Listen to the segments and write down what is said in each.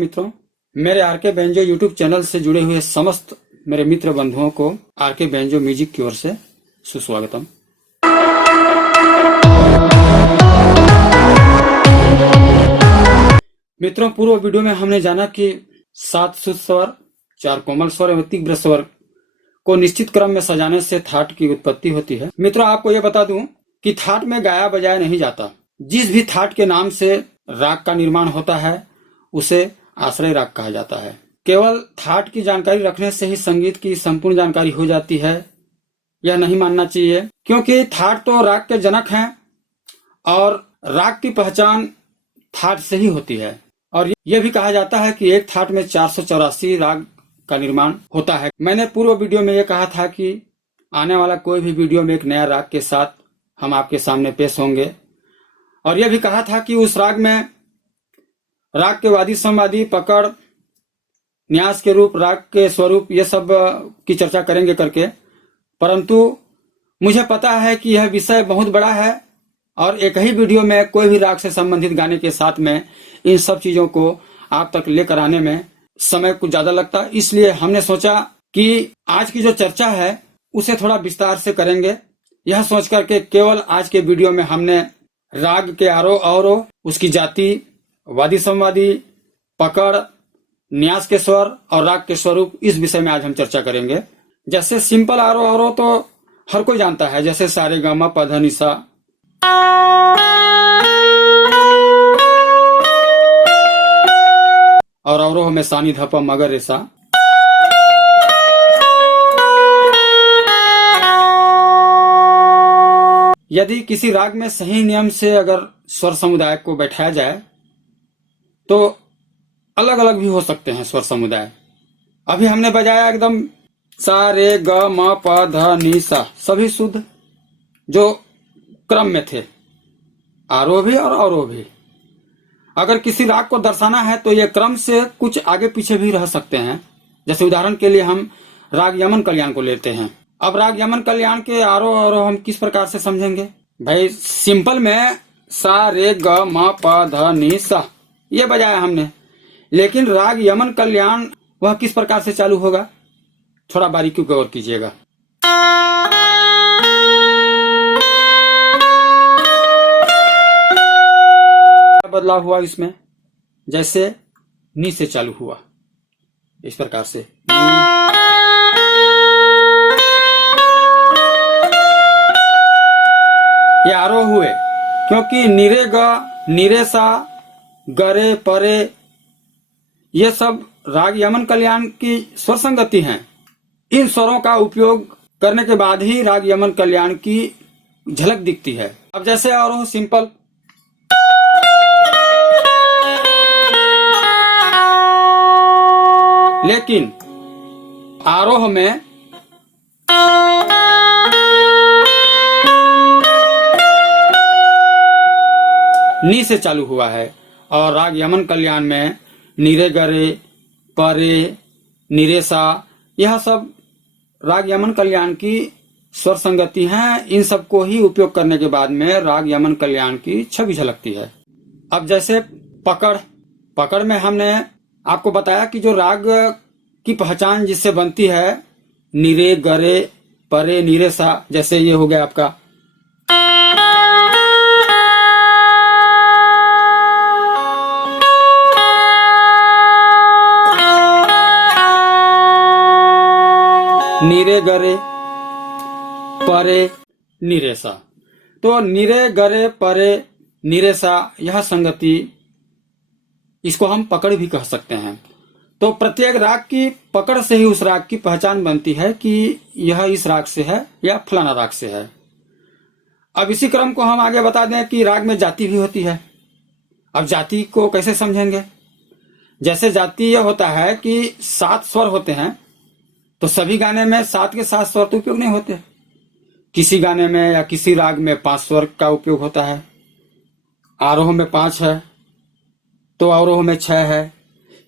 मित्रों, मेरे R K banjo YouTube channel से जुड़े हुए समस्त मेरे मित्र बंधुओं को आरके बेंजो म्यूजिक की ओर से सुस्वागतम। मित्रों, पूर्व वीडियो में हमने जाना कि 7 शुद्ध स्वर, 4 कोमल स्वर एवं तीव्र स्वर को निश्चित क्रम में सजाने से थाट की उत्पत्ति होती है। मित्रों, आपको यह बता दूं कि थाट में गाया बजाया नहीं जाता। जिस भी थाट के नाम से राग का निर्माण होता है उसे आश्रय राग कहा जाता है। केवल थाट की जानकारी रखने से ही संगीत की संपूर्ण जानकारी हो जाती है, यह नहीं मानना चाहिए, क्योंकि थाट तो राग के जनक हैं और राग की पहचान थाट से ही होती है। और यह भी कहा जाता है कि एक थाट में 484 राग का निर्माण होता है। मैंने पूर्व वीडियो में यह कहा था कि आने वाला कोई भी वीडियो में एक नया राग के साथ हम आपके सामने पेश होंगे, और यह भी कहा था कि उस राग में राग के वादी संवादी, पकड़, न्यास के रूप, राग के स्वरूप, ये सब की चर्चा करेंगे करके। परंतु मुझे पता है कि यह विषय बहुत बड़ा है और एक ही वीडियो में कोई भी राग से संबंधित गाने के साथ में इन सब चीजों को आप तक लेकर आने में समय कुछ ज्यादा लगता है। इसलिए हमने सोचा कि आज की जो चर्चा है उसे थोड़ा विस्तार से करेंगे। यह सोच करके केवल आज के वीडियो में हमने राग के आरोह अवरोह, उसकी जाति, वादी संवादी, पकड़, न्यास के स्वर और राग के स्वरूप, इस विषय में आज हम चर्चा करेंगे। जैसे सिंपल आरोह अवरोह तो हर कोई जानता है, जैसे सारे गामा पध निसा, और अवरोह में सानी धप मगर रेसा। यदि किसी राग में सही नियम से अगर स्वर समुदाय को बैठाया जाए तो अलग अलग भी हो सकते हैं स्वर समुदाय। अभी हमने बजाया एकदम सा रे ग म प ध नि सा, सभी शुद्ध जो क्रम में थे, आरोह भी और अवरोह भी। अगर किसी राग को दर्शाना है तो ये क्रम से कुछ आगे पीछे भी रह सकते हैं। जैसे उदाहरण के लिए हम राग यमन कल्याण को लेते हैं। अब राग यमन कल्याण के आरोह अवरोह हम किस प्रकार से समझेंगे? भाई सिंपल में सा रे ग म प ध नि सा ये बजाया हमने, लेकिन राग यमन कल्याण वह किस प्रकार से चालू होगा? थोड़ा बारीकी को गौर कीजिएगा। बदलाव हुआ इसमें, जैसे नी से चालू हुआ इस प्रकार से। ये आरोह हुए क्योंकि निरे ग, निरे सा, गरे, परे, ये सब राग यमन कल्याण की स्वर संगति हैं। इन स्वरों का उपयोग करने के बाद ही राग यमन कल्याण की झलक दिखती है। अब जैसे आरोह सिंपल, लेकिन आरोह में नी से चालू हुआ है और राग यमन कल्याण में निरे गरे, परे, निरेसा, यह सब राग यमन कल्याण की स्वर संगति हैं। इन सब को ही उपयोग करने के बाद में राग यमन कल्याण की छवि झलकती है। अब जैसे पकड़, पकड़ में हमने आपको बताया कि जो राग की पहचान जिससे बनती है, निरे गरे परे निरेसा, जैसे ये हो गया आपका निरे गरे परे निरेसा। तो निरे गरे परे निरेसा, यह संगति, इसको हम पकड़ भी कह सकते हैं। तो प्रत्येक राग की पकड़ से ही उस राग की पहचान बनती है कि यह इस राग से है या फलाना राग से है। अब इसी क्रम को हम आगे बता दें कि राग में जाति भी होती है। अब जाति को कैसे समझेंगे? जैसे जाति यह होता है कि 7 स्वर होते हैं, तो सभी गाने में 7 के 7 स्वर तो उपयोग नहीं होते। किसी गाने में या किसी राग में 5 स्वर का उपयोग होता है। आरोह में 5 है तो अवरोह में 6 है।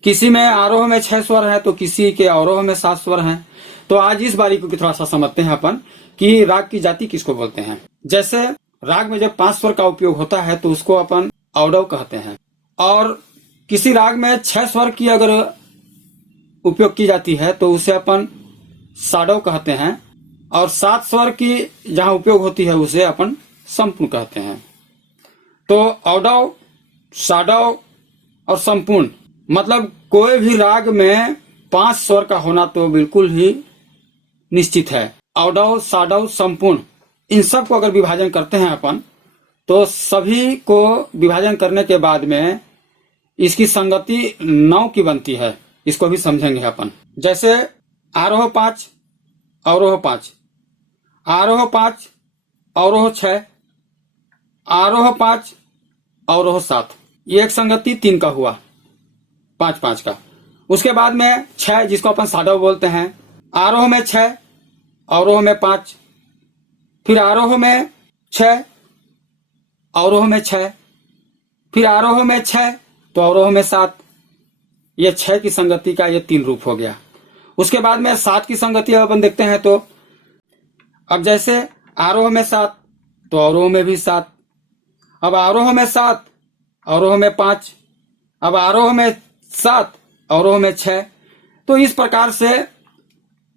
किसी में आरोह में 6 स्वर है तो किसी के अवरोह में 7 स्वर हैं। तो आज इस बारीकी को थोड़ा सा समझते हैं अपन कि राग की जाति किसको बोलते हैं। जैसे राग में जब 5 स्वर का उपयोग होता है तो उसको अपन औडव कहते हैं, और किसी राग में 6 स्वर की अगर उपयोग की जाती है तो उसे अपन साडव कहते हैं, और 7 स्वर की जहां उपयोग होती है उसे अपन संपूर्ण कहते हैं। तो औडव, साडव और संपूर्ण मतलब कोई भी राग में 5 स्वर का होना तो बिल्कुल ही निश्चित है। औडव, साडव, संपूर्ण इन सब को अगर विभाजन करते हैं अपन तो सभी को विभाजन करने के बाद में इसकी संगति 9 की बनती है। इसको भी समझेंगे अपन। जैसे आरोह 5, अवरोह 5, आरोह 5, अवरोह 6, आरोह 5, अवरोह 7। ये एक संगति 3 का हुआ, 5-5 का। उसके बाद में 6 जिसको अपन साडव बोलते हैं, आरोह में 6, अवरोह में 5, फिर आरोह में 6, अवरोह में 6, फिर आरोह में 6 तो अवरोह में 7। ये 6 की संगति का ये 3 रूप हो गया। उसके बाद में 7 की संगति अपन देखते हैं तो अब जैसे आरोह में 7 तो अवरोह में भी 7, अब आरोह में 7, अवरोह में 5, अब आरोह में 7, अवरोह में 6। तो इस प्रकार से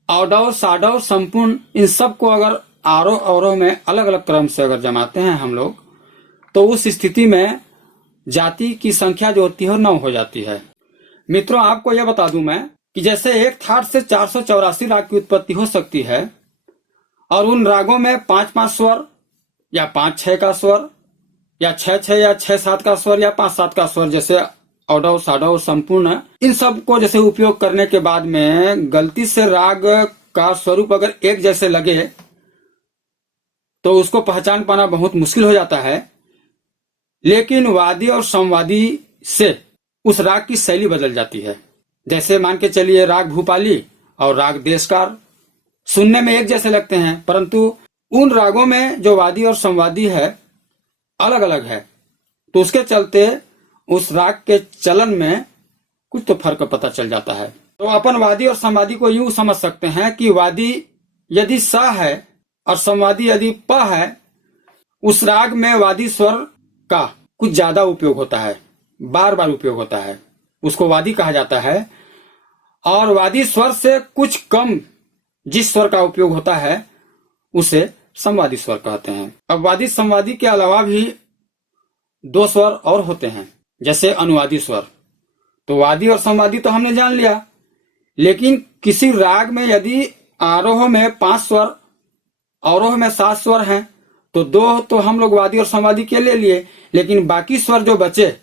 औडव, साडव, संपूर्ण इन सब को अगर आरोह अवरोह में अलग अलग क्रम से अगर जमाते हैं हम लोग तो उस स्थिति में जाति की संख्या जो होती है 9 हो जाती है। मित्रों, आपको यह बता दूं मैं कि जैसे एक थाट से 484 राग की उत्पत्ति हो सकती है और उन रागों में 5-5 स्वर या 5-6 का स्वर या 6-6 या 6-7 का स्वर या 5-7 का स्वर, जैसे औडव, साडव, संपूर्ण इन सब को जैसे उपयोग करने के बाद में गलती से राग का स्वरूप अगर एक जैसे लगे तो उसको पहचान पाना बहुत मुश्किल हो जाता है। लेकिन वादी और संवादी से उस राग की शैली बदल जाती है। जैसे मान के चलिए राग भूपाली और राग देशकार सुनने में एक जैसे लगते हैं, परंतु उन रागों में जो वादी और संवादी है अलग अलग है, तो उसके चलते उस राग के चलन में कुछ तो फर्क पता चल जाता है। तो अपन वादी और संवादी को यूं समझ सकते हैं कि वादी यदि सा है और संवादी यदि प है, उस राग में वादी स्वर का कुछ ज्यादा उपयोग होता है, बार बार उपयोग होता है, उसको वादी कहा जाता है। और वादी स्वर से कुछ कम जिस स्वर का उपयोग होता है उसे संवादी स्वर कहते हैं। अब वादी संवादी के अलावा भी 2 स्वर और होते हैं, जैसे अनुवादी स्वर। तो वादी और संवादी तो हमने जान लिया, लेकिन किसी राग में यदि आरोह में 5 स्वर, अवरोह में 7 स्वर हैं तो 2 तो हम लोग वादी और संवादी के ले लिए, लेकिन बाकी स्वर जो बचे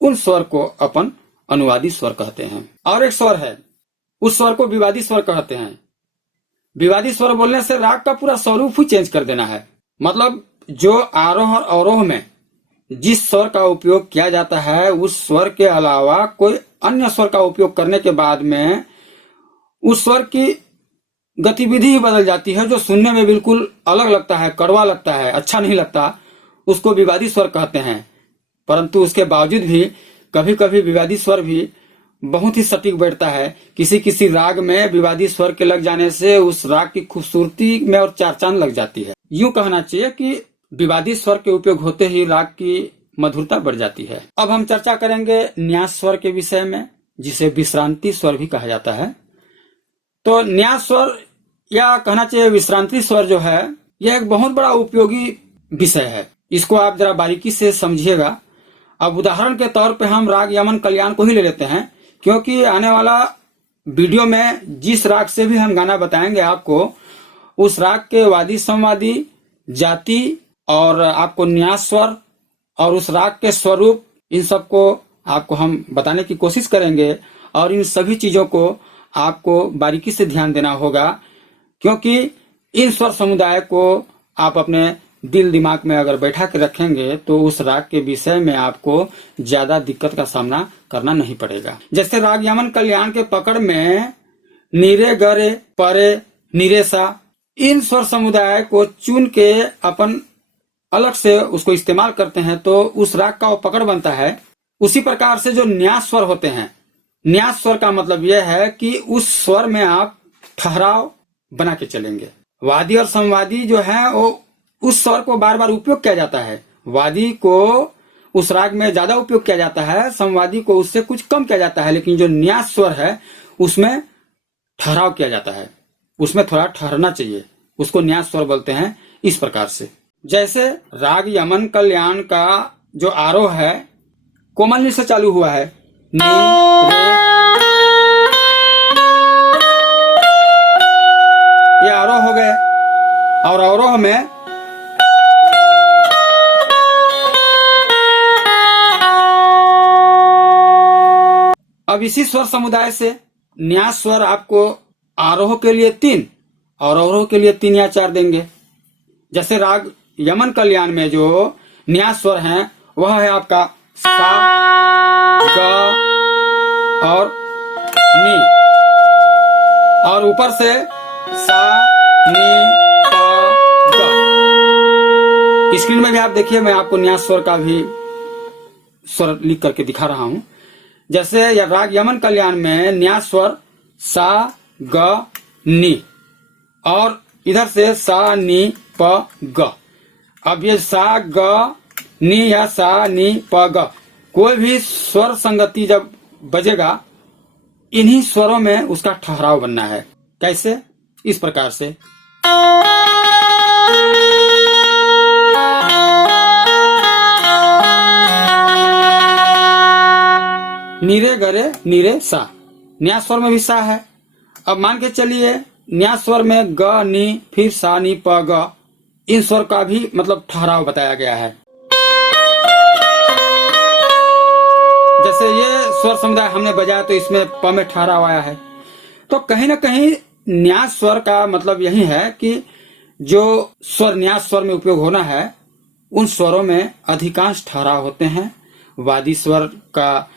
उन स्वर को अपन अनुवादी स्वर कहते हैं। और एक स्वर है, उस स्वर को विवादी स्वर कहते हैं। विवादी स्वर बोलने से राग का पूरा स्वरूप ही चेंज कर देना है। मतलब जो आरोह और अवरोह में जिस स्वर का उपयोग किया जाता है उस स्वर के अलावा कोई अन्य स्वर का उपयोग करने के बाद में उस स्वर की गतिविधि ही बदल जाती है, जो सुनने में बिल्कुल अलग लगता है, कड़वा लगता है, अच्छा नहीं लगता, उसको विवादी स्वर कहते हैं। परंतु उसके बावजूद भी कभी कभी विवादी स्वर भी बहुत ही सटीक बैठता है। किसी किसी राग में विवादी स्वर के लग जाने से उस राग की खूबसूरती में और चार चांद लग जाती है। यूं कहना चाहिए कि विवादी स्वर के उपयोग होते ही राग की मधुरता बढ़ जाती है। अब हम चर्चा करेंगे न्यास स्वर के विषय में, जिसे विश्रांति स्वर भी कहा जाता है। तो न्यास स्वर या कहना चाहिए विश्रांति स्वर जो है, यह एक बहुत बड़ा उपयोगी विषय है। इसको आप जरा बारीकी से समझिएगा। अब उदाहरण के तौर पे हम राग यमन कल्याण को ही ले लेते हैं, क्योंकि आने वाला वीडियो में जिस राग से भी हम गाना बताएंगे आपको, उस राग के वादी संवादी जाति और आपको न्यास स्वर और उस राग के स्वरूप, इन सब को आपको हम बताने की कोशिश करेंगे। और इन सभी चीजों को आपको बारीकी से ध्यान देना होगा, क्योंकि इन स्वर समुदाय को आप अपने दिल दिमाग में अगर बैठा के रखेंगे तो उस राग के विषय में आपको ज्यादा दिक्कत का सामना करना नहीं पड़ेगा। जैसे राग यमन कल्याण के पकड़ में नीरे, गरे, परे, निरेसा, इन स्वर समुदाय को चुन के अपन अलग से उसको इस्तेमाल करते हैं तो उस राग का वो पकड़ बनता है। उसी प्रकार से जो न्यास स्वर होते हैं, न्यास स्वर का मतलब यह है कि उस स्वर में आप ठहराव बना के चलेंगे। वादी और संवादी जो है वो उस स्वर को बार बार उपयोग किया जाता है। वादी को उस राग में ज्यादा उपयोग किया जाता है, समवादी को उससे कुछ कम किया जाता है, लेकिन जो न्यास स्वर है उसमें ठहराव किया जाता है, उसमें थोड़ा ठहरना चाहिए, उसको न्यास स्वर बोलते हैं। इस प्रकार से जैसे राग यमन कल्याण का जो आरोह है कोमल नी से चालू हुआ है, नी रे, ये आरोह हो गए, और अवरोह में अब इसी स्वर समुदाय से न्यास स्वर आपको आरोह के लिए 3 और अवरोह के लिए 3 या 4 देंगे। जैसे राग यमन कल्याण में जो न्यास स्वर हैं वह है आपका सा, ग और नी, और ऊपर से सा, नी, प, ग। स्क्रीन में भी आप देखिए, मैं आपको न्यास स्वर का भी स्वर लिख करके दिखा रहा हूं। जैसे यह राग यमन कल्याण में न्यास स्वर सा, ग, नी, और इधर से सा, नी, प, ग। अब ये सा, ग, नी या सा, नी, प, ग, कोई भी स्वर संगति जब बजेगा इन्हीं स्वरों में उसका ठहराव बनना है। कैसे? इस प्रकार से नीरे गरे नीरे सा, न्यास स्वर में भी सा है। अब मान के चलिए न्यास स्वर में ग, नी, फिर सा, नी, प, ग, इन स्वर का भी मतलब ठहराव बताया गया है। जैसे ये स्वर समुदाय हमने बजाया तो इसमें प में ठहराव आया है। तो कहीं ना कहीं न्यास स्वर का मतलब यही है कि जो स्वर न्यास स्वर में उपयोग होना है उन स्वरों में अधिकांश ठहराव होते हैं। वादी स्वर का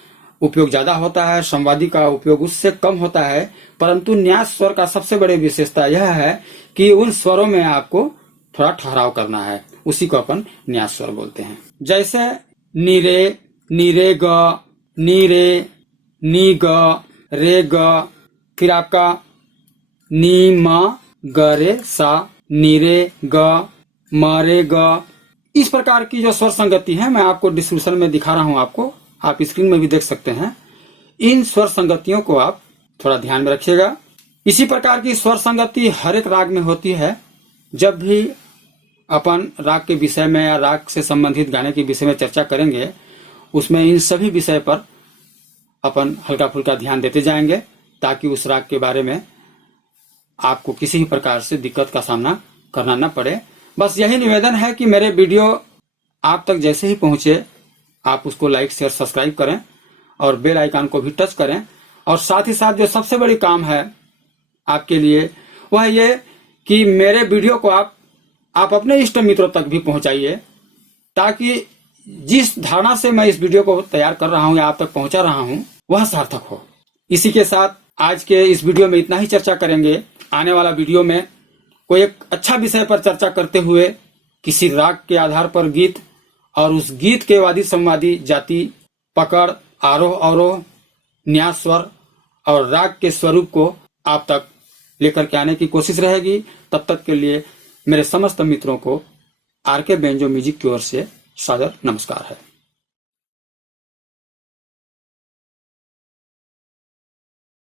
उपयोग ज्यादा होता है, संवादी का उपयोग उससे कम होता है, परंतु न्यास स्वर का सबसे बड़ी विशेषता यह है कि उन स्वरों में आपको थोड़ा ठहराव करना है, उसी को अपन न्यास स्वर बोलते हैं। जैसे नीरे, नीरे ग, नीरे, नी ग, रे ग, फिर आपका नी म, गरे सा, नीरे ग, मरे ग। इस प्रकार की जो स्वर संगति है मैं आपको डिस्क्रिप्शन में दिखा रहा हूं, आपको आप स्क्रीन में भी देख सकते हैं। इन स्वर संगतियों को आप थोड़ा ध्यान में रखिएगा। इसी प्रकार की स्वर संगति हर एक राग में होती है। जब भी अपन राग के विषय में या राग से संबंधित गाने के विषय में चर्चा करेंगे उसमें इन सभी विषय पर अपन हल्का फुल्का ध्यान देते जाएंगे ताकि उस राग के बारे में आपको किसी भी प्रकार से दिक्कत का सामना करना न पड़े। बस यही निवेदन है कि मेरे वीडियो आप तक जैसे ही पहुंचे आप उसको लाइक, शेयर, सब्सक्राइब करें और बेल आइकन को भी टच करें। और साथ ही साथ जो सबसे बड़ी काम है आपके लिए वह ये कि मेरे वीडियो को आप अपने इष्ट मित्रों तक भी पहुंचाइए ताकि जिस धारणा से मैं इस वीडियो को तैयार कर रहा हूं या आप तक पहुंचा रहा हूं वह सार्थक हो। इसी के साथ आज के इस वीडियो में इतना ही चर्चा करेंगे। आने वाला वीडियो में कोई एक अच्छा विषय पर चर्चा करते हुए किसी राग के आधार पर गीत और उस गीत के वादी संवादी जाति, पकड़, आरोह अवरोह, न्यास स्वर और राग के स्वरूप को आप तक लेकर के आने की कोशिश रहेगी। तब तक के लिए मेरे समस्त मित्रों को आर के बेंजो म्यूजिक की ओर से सादर नमस्कार है।